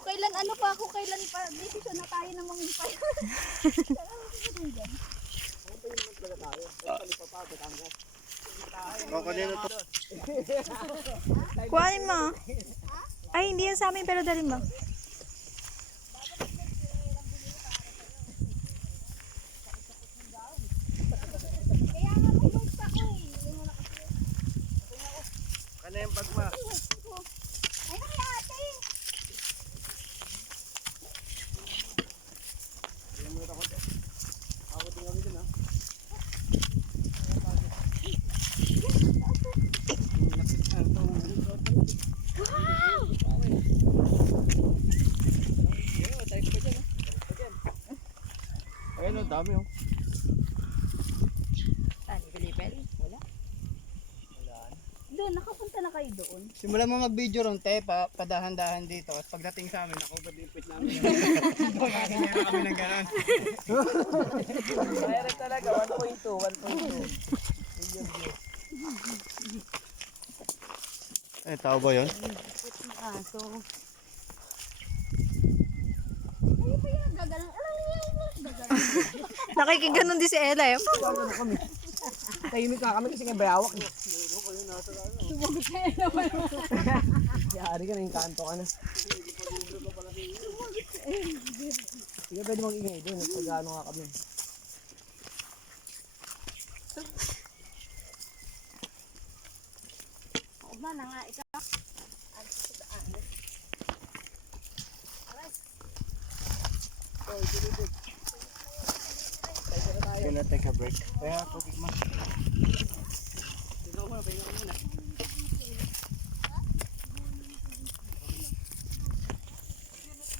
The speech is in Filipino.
Kung kailan pa, decision na tayo ng mga ipay. Kuhanin mo. Ay, hindi yan sa amin, pero dali mo. Kaya nga may bag pa ko eh. Ano yung bag ma? Ay, kaya ate. Ako din kami dun ha. Ayun o, dami o. Ano, Pilipel? Wala. Doon, nakapunta na kayo doon. Simulan mo mag-video ron, te, padahan-dahan dito. At pagdating sa amin, ako ba din namin. Nakakingera kami ng gano'n. Mayroon talaga, 1.2. Eh, tao ba yun? Aso. Ay, pa yan, gagalang. Gagalang. Nakikiganon din si Ella eh. Tahimik ka kami kasi nga bayawak eh. Sumagot kayo naman. Yari ka na, yung kanto ka na. Sige, pwede mag-ingay doon. Pag-ano nga kami. Oo na nga, ito. Gonna take a break. Kaya, putik mo. Ikaw mo, pahinga ka muna.